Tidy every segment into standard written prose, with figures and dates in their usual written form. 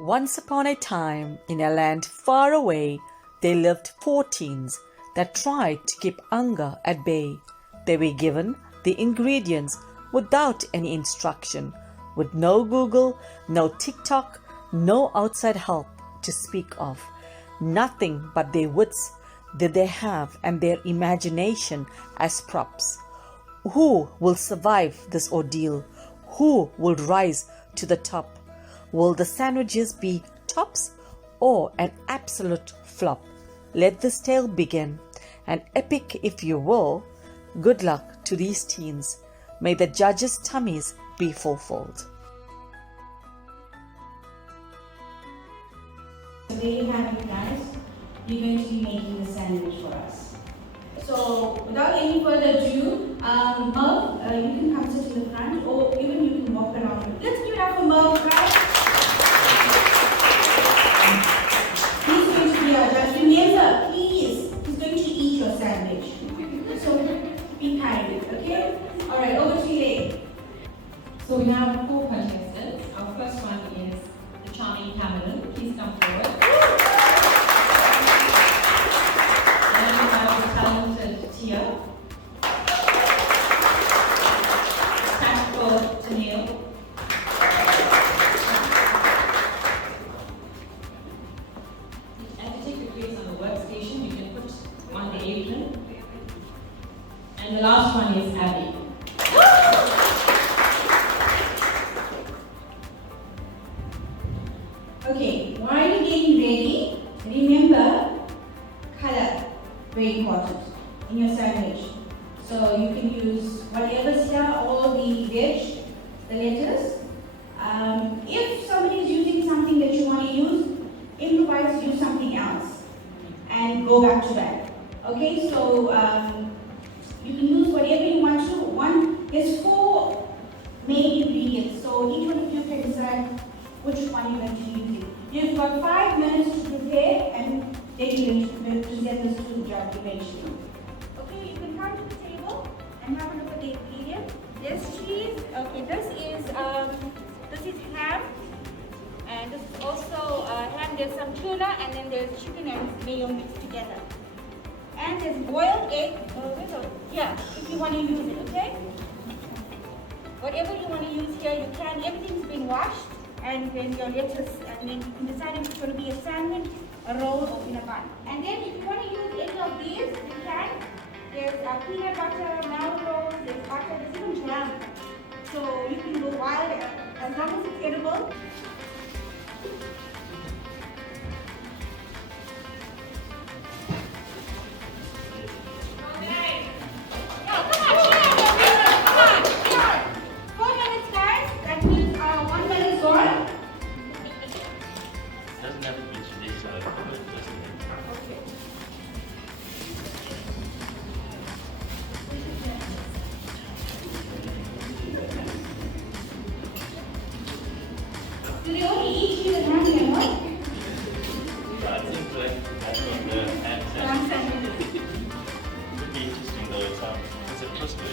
Once upon a time, in a land far away, there lived 4 teens that tried to keep hunger at bay. They were given the ingredients without any instruction, with no Google, no TikTok, no outside help to speak of. Nothing but their wits did they have and their imagination as props. Who will survive this ordeal? Who will rise to the top? Will the sandwiches be tops or an absolute flop? Let this tale begin, an epic if you will. Good luck to these teens. May the judges' tummies be fulfilled. So there you have it, guys. You're going to be making the sandwich for us. So without any further ado, Merv, you can come sit in the front, or even you can walk around. Let's give it up for Merv, guys. He's going to be our judge. Remember, please, he's going to eat your sandwich. So be kind, okay? All right, over to you, Lay. So we now have 4 contestants. Our first one is the charming Cameron. Please come forward. Then we have the talented Tia. Tactful Tennille. And to take your place on the workstation, you can put on the apron. And the last one is Abby. Okay, while you're getting ready, remember color, very important in your sandwich. So you can use whatever's here, all the veg, the lettuce. If somebody is using something that you want to use, improvise, use something else and go back to that. Okay, so you can use whatever you want to. There's 4 main ingredients, so each one of you can decide which one you're going to use. You've got 5 minutes to prepare, and then you're going to present this to the judge eventually. Okay, you can come to the table and have a look at the ingredients. There's cheese. Okay, this is ham, and this is also ham. There's some tuna, and then there's chicken and mayo mixed together. And there's boiled egg. If you want to use it, okay? Whatever you want to use here, you can. Everything's been washed. And then your lettuce, and then you can decide if it's going to be a sandwich, a roll, or in a bun. And then if you want to use any of these, you can. There's peanut butter, marrow, there's butter, there's even jam. So you can go wild as long as it's edible. Do they only eat cheese and ham here, no? I think that's what the hand sandwich would be interesting though. It's a plus to it.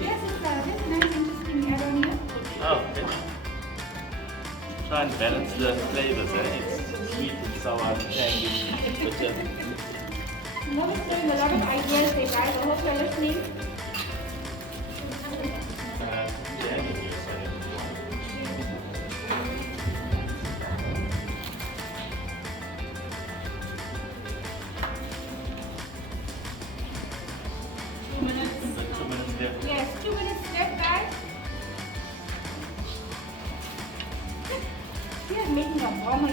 Yes, it's a nice, interesting add-on here. Oh, okay. Try and balance the flavors, eh? It's sweet and sour and tangy, bitter. Mo is throwing a lot of ideas there, guys. I hope you're listening. Yes, 2 minutes left, guys. You're making a bomb of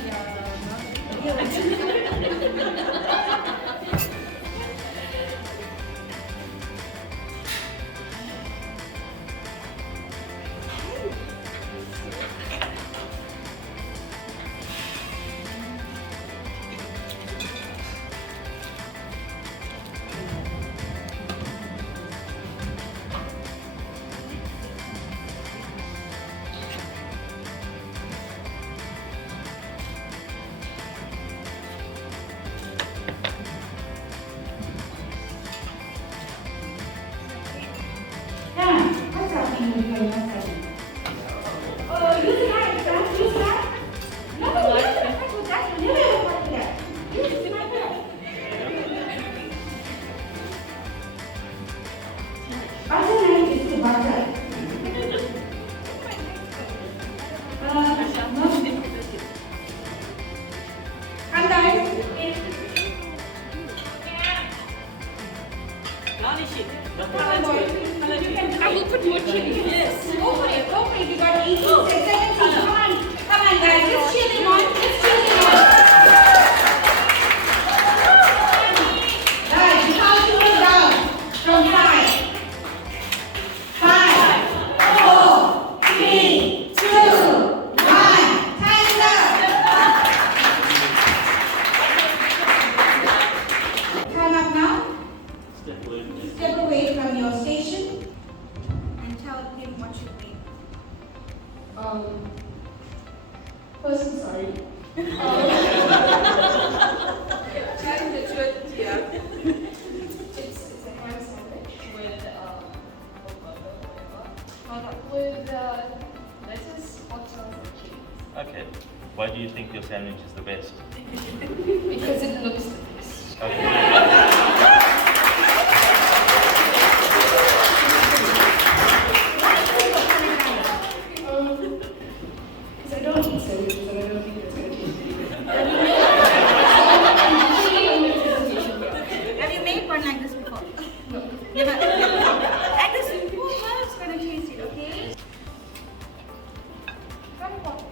become your sandwich. Oh, use the knife, Frank, use that. No, you never fight with that. You never fight with that. Use the knife there. Butter knife is the butter. Come guys. I will put more chili. Yes. Go for it. Go for it. You got 18 seconds. Come on. Come on, guys. Let's cheer them on. Let's cheer them on. Guys, you count to it down from 5. 5, 4, 3, 2, 1. Time's up. Time up now. Step away from your station and tell him what you think. First, I'm sorry. Telling the truth, yeah. It's a ham sandwich with lettuce, butter, and cheese. Okay. Why do you think your sandwich is the best? Because it looks the best. Okay. Because I don't eat sandwiches and I don't think it's going to taste Have you made one like this before? No. Never. Like this before, how it's going to taste it, okay?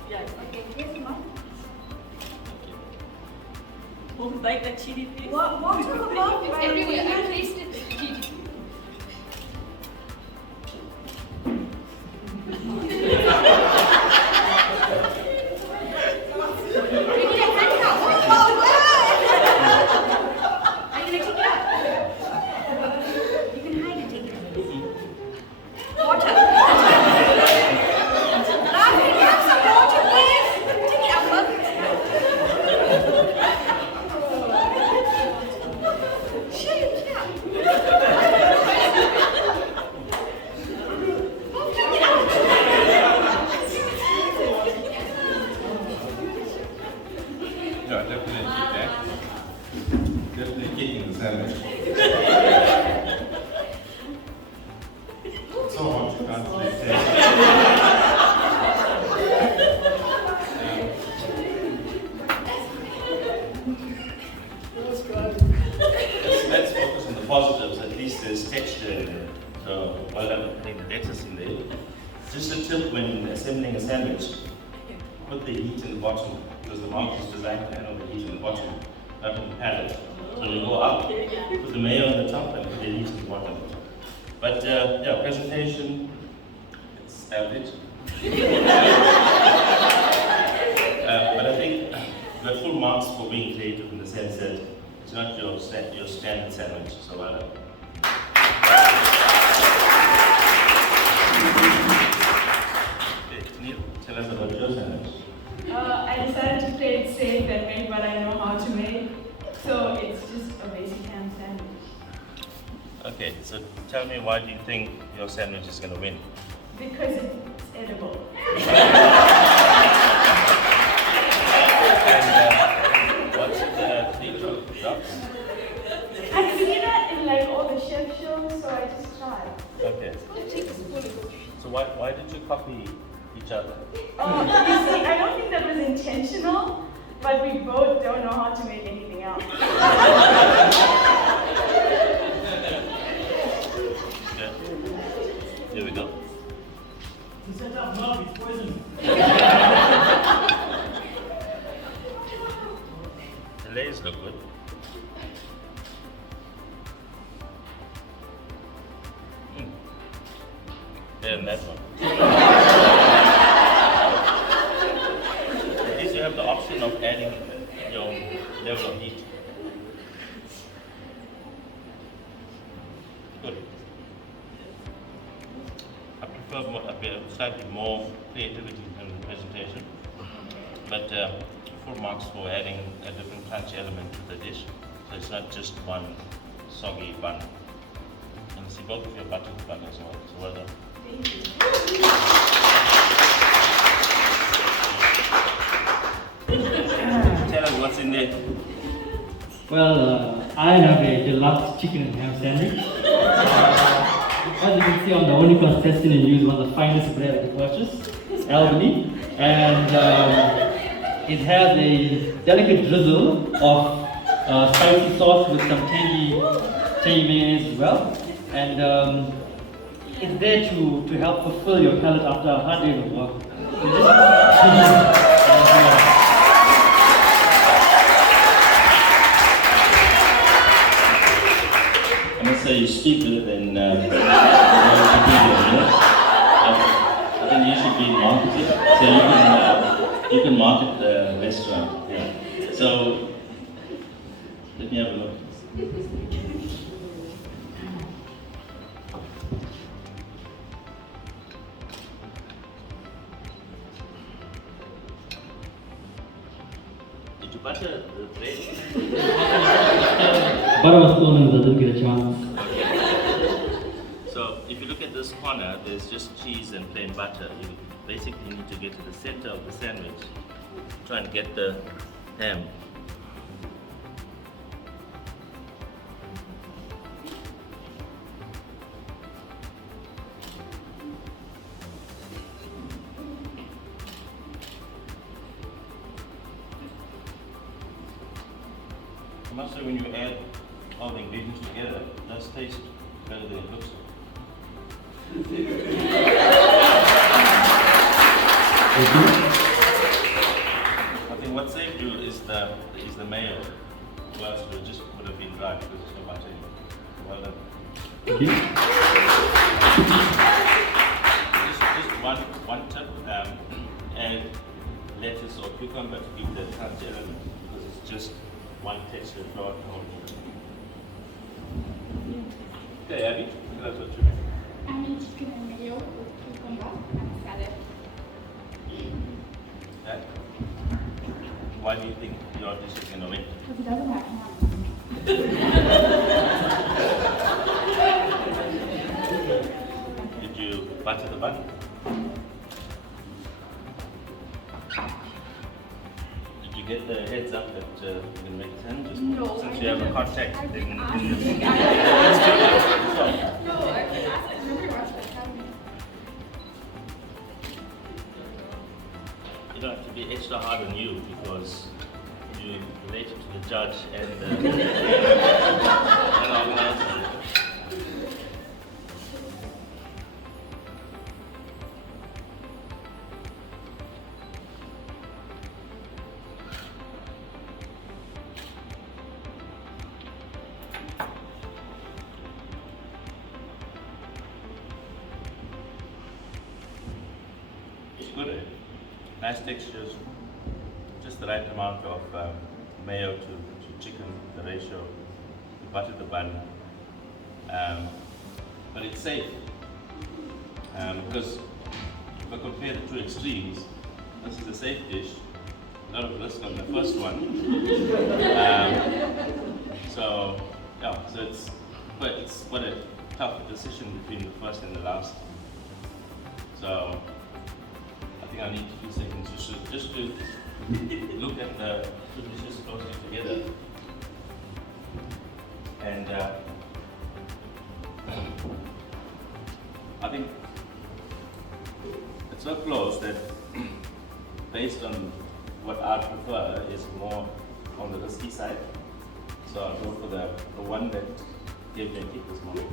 Yes. Okay, here's one. Like the chili paste. Water above. It's everywhere. I tasted the cheese. Yeah, definitely that. Definitely kicking the sandwich. So hot you can't really taste it. Let's focus on the positives. At least there's texture in there. So while I'm putting the lettuce in there, just a tip when assembling a sandwich, put the heat in the bottom because the mouth is designed to handle the heat in the bottom, not in the palate. So you go up, put the mayo on the top, and put the heat in the bottom. But yeah, presentation, it's average. But I think you got full marks for being creative in the sense that it's not your standard sandwich. So well done. Okay, Neil, tell us about your sandwich. I decided to play it safe and make what I know how to make. So it's just a basic ham sandwich. Okay, so tell me why do you think your sandwich is going to win? Because it's edible. And what's the three drops? I've seen that in like all the chef shows, so I just tried. Okay. So why did you copy each other? Oh, you see, I don't think that was intentional, but we both don't know how to make anything else. Okay. Here we go. Set up love is poison. The layers look good. Better than that one. At least you have the option of adding your level of heat. Good. I prefer a bit, slightly more creativity in the presentation, but full marks for adding a different crunch element to the dish. So it's not just one soggy bun. And see both of your buttered bun as well. So well done. Tell us what's in there. Well, I have a deluxe chicken and ham sandwich. As you can see, I'm the only contestant in use one of the finest bread I could purchase, Albany. And it has a delicate drizzle of spicy sauce with some tangy mayonnaise as well. And it's there to help fulfill your palate after a hard day of work. I must say you speak better than I think you should be in marketing, so you can market the restaurant. Yeah. So let me have a look. Did you butter the bread? Butter was stolen, so I didn't get a chance. So if you look at this corner, there's just cheese and plain butter. You basically need to get to the center of the sandwich, try and get the ham. I must say when you add all the ingredients together, it does taste better than it looks like. I think what saved you is the mayo. Well, it just would have been dry because there's no butter in it. Well done. Thank you. Just one tip, add lettuce or cucumber to give the crunch element because it's just one texture throughout the whole meal. Okay, Abby, that's what you make. I need chicken and mayo with cucumber and salad. Yeah? Why do you think your dish is going to win? Because it doesn't like ham. Did you butter the bun? Did you get the heads up that you're going to make sandwiches? No, Since I you have a didn't. contact I in didn't the... ask. Let's do that. No, I didn't ask. I never watched that coming. You don't have to be extra hard on you because you related to the judge and and organizer. It's good, eh? Nice textures, just the right amount of mayo to chicken, the ratio, you butter the bun, but it's safe because if I compare the two extremes, this is a safe dish, a lot of risk on the first one, so it's quite a tough decision between the first and the last. So I think I need a few seconds just to look at the two dishes closely together. And I think it's so close that based on what I prefer is more on the risky side. So I'll go for the one that gave me a kick this morning.